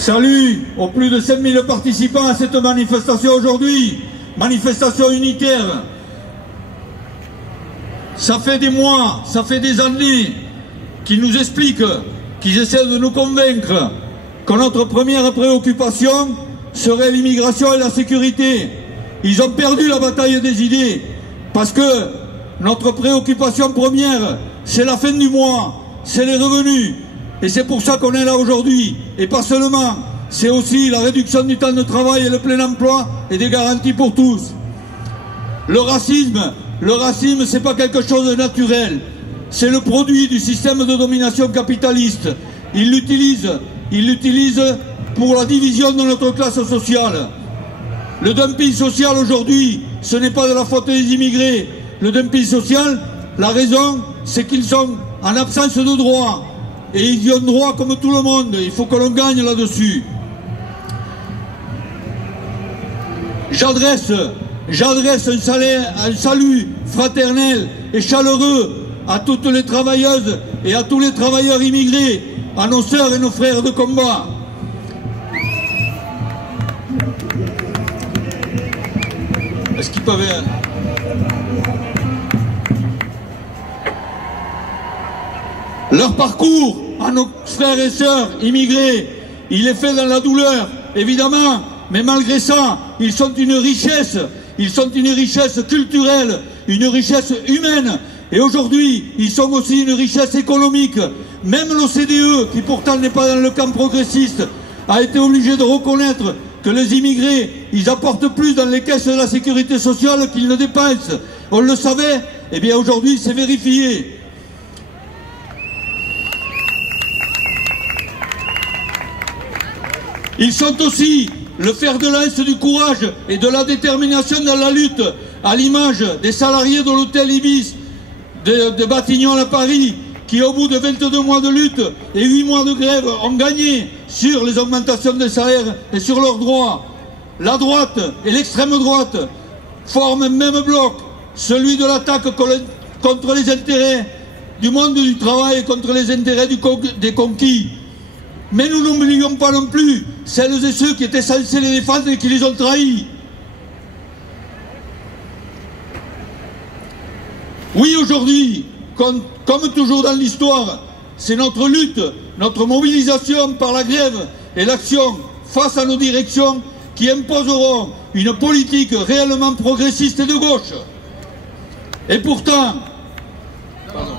Salut aux plus de 5000 participants à cette manifestation aujourd'hui, manifestation unitaire. Ça fait des mois, ça fait des années qu'ils nous expliquent, qu'ils essaient de nous convaincre que notre première préoccupation serait l'immigration et la sécurité. Ils ont perdu la bataille des idées parce que notre préoccupation première, c'est la fin du mois, c'est les revenus. Et c'est pour ça qu'on est là aujourd'hui. Et pas seulement, c'est aussi la réduction du temps de travail et le plein emploi et des garanties pour tous. Le racisme, c'est pas quelque chose de naturel. C'est le produit du système de domination capitaliste. Il l'utilise pour la division de notre classe sociale. Le dumping social aujourd'hui, ce n'est pas de la faute des immigrés. Le dumping social, la raison, c'est qu'ils sont en absence de droits. Et ils y ont droit comme tout le monde. Il faut que l'on gagne là-dessus. J'adresse un salut fraternel et chaleureux à toutes les travailleuses et à tous les travailleurs immigrés, à nos sœurs et nos frères de combat. Est-ce qu'ils peuvent... Leur parcours à nos frères et sœurs immigrés, il est fait dans la douleur, évidemment, mais malgré ça, ils sont une richesse culturelle, une richesse humaine, et aujourd'hui, ils sont aussi une richesse économique. Même l'OCDE, qui pourtant n'est pas dans le camp progressiste, a été obligé de reconnaître que les immigrés, ils apportent plus dans les caisses de la sécurité sociale qu'ils ne dépensent. On le savait, eh bien aujourd'hui, c'est vérifié. Ils sont aussi le fer de lance du courage et de la détermination dans la lutte, à l'image des salariés de l'hôtel Ibis de Batignolles à Paris, qui au bout de 22 mois de lutte et 8 mois de grève ont gagné sur les augmentations des salaires et sur leurs droits. La droite et l'extrême droite forment un même bloc, celui de l'attaque contre les intérêts du monde du travail et contre les intérêts des conquis. Mais nous n'oublions pas non plus celles et ceux qui étaient censés les défendre et qui les ont trahis. Oui, aujourd'hui, comme toujours dans l'histoire, c'est notre lutte, notre mobilisation par la grève et l'action face à nos directions qui imposeront une politique réellement progressiste et de gauche. Et pourtant... Pardon.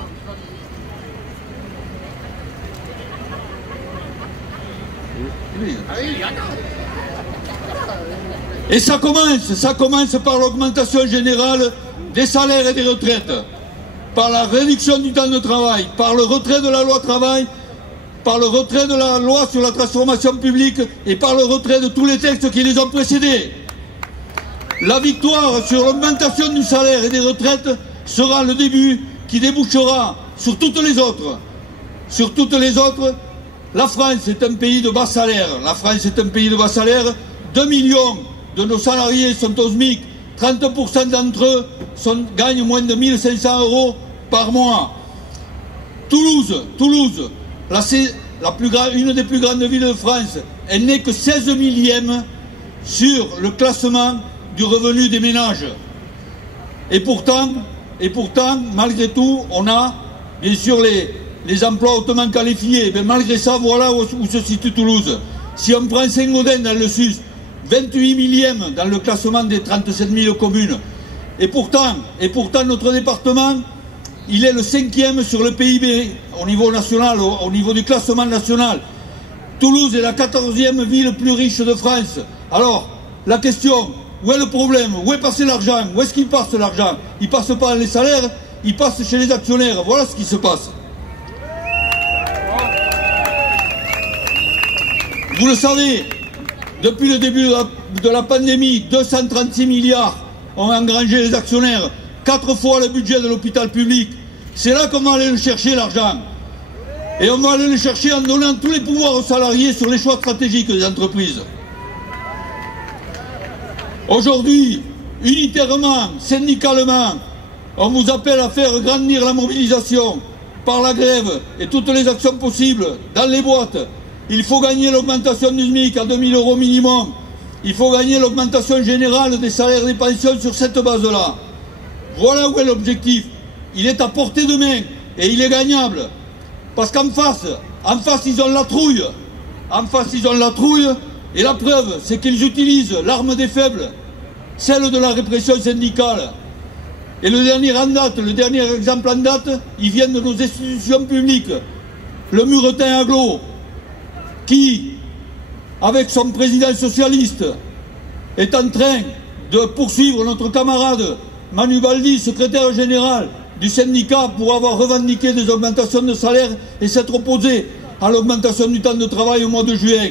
Et ça commence par l'augmentation générale des salaires et des retraites, par la réduction du temps de travail, par le retrait de la loi travail, par le retrait de la loi sur la transformation publique et par le retrait de tous les textes qui les ont précédés. La victoire sur l'augmentation du salaire et des retraites sera le début qui débouchera sur toutes les autres. Sur toutes les autres, la France est un pays de bas salaire. La France est un pays de bas salaire. 2 millions de nos salariés sont au SMIC. 30% d'entre eux gagnent moins de 1 500 € par mois. Toulouse, une des plus grandes villes de France, elle n'est que 16 millième sur le classement du revenu des ménages. Et pourtant, malgré tout, on a bien sûr les emplois hautement qualifiés. Mais malgré ça, voilà où se situe Toulouse. Si on prend Saint-Gaudens dans le Sus, 28 millième dans le classement des 37 000 communes. Et pourtant, notre département, il est le 5e sur le PIB au niveau national, au niveau du classement national. Toulouse est la 14e ville plus riche de France. Alors, la question, où est le problème? Où est passé l'argent? Où est-ce qu'il passe l'argent? Il passe pas dans les salaires, il passe chez les actionnaires. Voilà ce qui se passe. Vous le savez, depuis le début de la pandémie, 236 milliards ont engrangé les actionnaires, 4 fois le budget de l'hôpital public. C'est là qu'on va aller le chercher, l'argent. Et on va aller le chercher en donnant tous les pouvoirs aux salariés sur les choix stratégiques des entreprises. Aujourd'hui, unitairement, syndicalement, on vous appelle à faire grandir la mobilisation par la grève et toutes les actions possibles dans les boîtes. Il faut gagner l'augmentation du SMIC à 2000 € minimum. Il faut gagner l'augmentation générale des salaires et des pensions sur cette base-là. Voilà où est l'objectif. Il est à portée de main et il est gagnable. Parce qu'en face, ils ont la trouille. En face, ils ont la trouille. Et la preuve, c'est qu'ils utilisent l'arme des faibles, celle de la répression syndicale. Et le dernier exemple en date, ils viennent de nos institutions publiques. Le Muretin Aglo, qui, avec son président socialiste, est en train de poursuivre notre camarade Manu Baldi, secrétaire général du syndicat, pour avoir revendiqué des augmentations de salaire et s'être opposé à l'augmentation du temps de travail au mois de juin.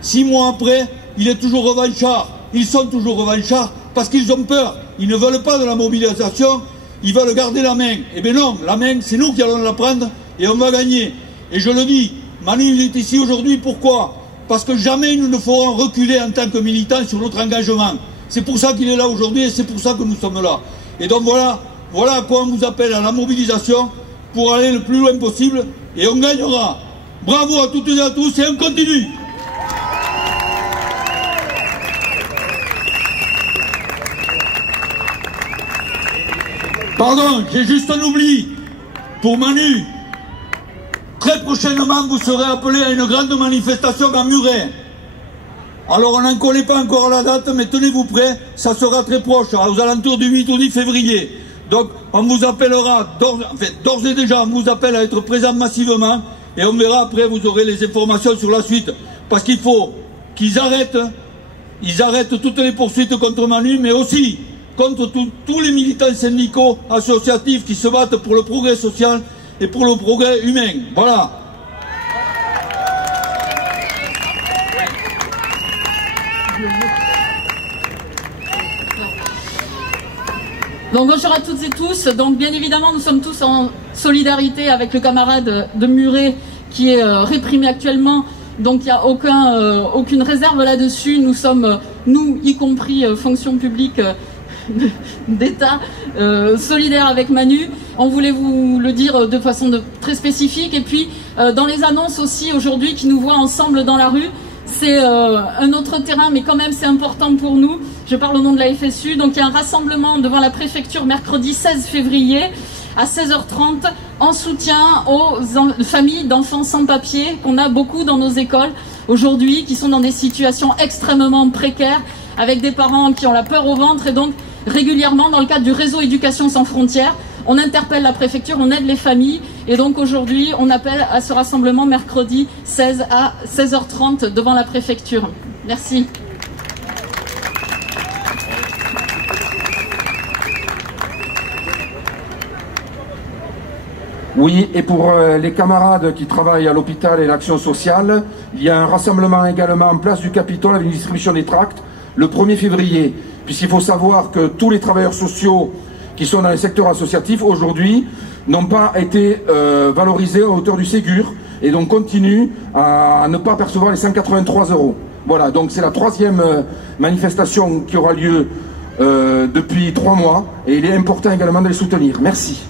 6 mois après, il est toujours revanchard. Ils sont toujours revanchards parce qu'ils ont peur. Ils ne veulent pas de la mobilisation, ils veulent garder la main. Eh bien non, la main, c'est nous qui allons la prendre et on va gagner. Et je le dis, Manu, il est ici aujourd'hui, pourquoi? Parce que jamais nous ne ferons reculer en tant que militants sur notre engagement. C'est pour ça qu'il est là aujourd'hui et c'est pour ça que nous sommes là. Et donc voilà à quoi on vous appelle à la mobilisation pour aller le plus loin possible et on gagnera. Bravo à toutes et à tous et on continue. Pardon, j'ai juste un oubli pour Manu. Très prochainement, vous serez appelé à une grande manifestation à Muret. Alors, on n'en connaît pas encore la date, mais tenez-vous prêts, ça sera très proche, aux alentours du 8 ou 10 février. Donc, on vous appellera, d'ores et déjà, on vous appelle à être présent massivement, et on verra après, vous aurez les informations sur la suite. Parce qu'il faut qu'ils arrêtent toutes les poursuites contre Manu, mais aussi contre tous les militants syndicaux, associatifs qui se battent pour le progrès social et pour le progrès humain. Voilà. Donc bonjour à toutes et tous. Donc bien évidemment nous sommes tous en solidarité avec le camarade de Muret qui est réprimé actuellement. Donc il n'y a aucune réserve là-dessus. Nous sommes, nous y compris fonction publique d'État, solidaires avec Manu. On voulait vous le dire de façon très spécifique. Et puis dans les annonces aussi aujourd'hui qui nous voient ensemble dans la rue, c'est un autre terrain, mais quand même c'est important pour nous. Je parle au nom de la FSU. Donc il y a un rassemblement devant la préfecture mercredi 16 février à 16h30 en soutien aux familles d'enfants sans papier qu'on a beaucoup dans nos écoles aujourd'hui, qui sont dans des situations extrêmement précaires, avec des parents qui ont la peur au ventre. Et donc régulièrement, dans le cadre du réseau Éducation sans frontières, on interpelle la préfecture, on aide les familles. Et donc aujourd'hui, on appelle à ce rassemblement mercredi 16 à 16h30 devant la préfecture. Merci. Oui, et pour les camarades qui travaillent à l'hôpital et l'action sociale, il y a un rassemblement également en place du Capitole avec une distribution des tracts le 1er février. Puisqu'il faut savoir que tous les travailleurs sociaux qui sont dans les secteurs associatifs aujourd'hui n'ont pas été valorisés à hauteur du Ségur et donc continuent à ne pas percevoir les 183 €. Voilà, donc c'est la 3e manifestation qui aura lieu depuis 3 mois et il est important également de les soutenir. Merci.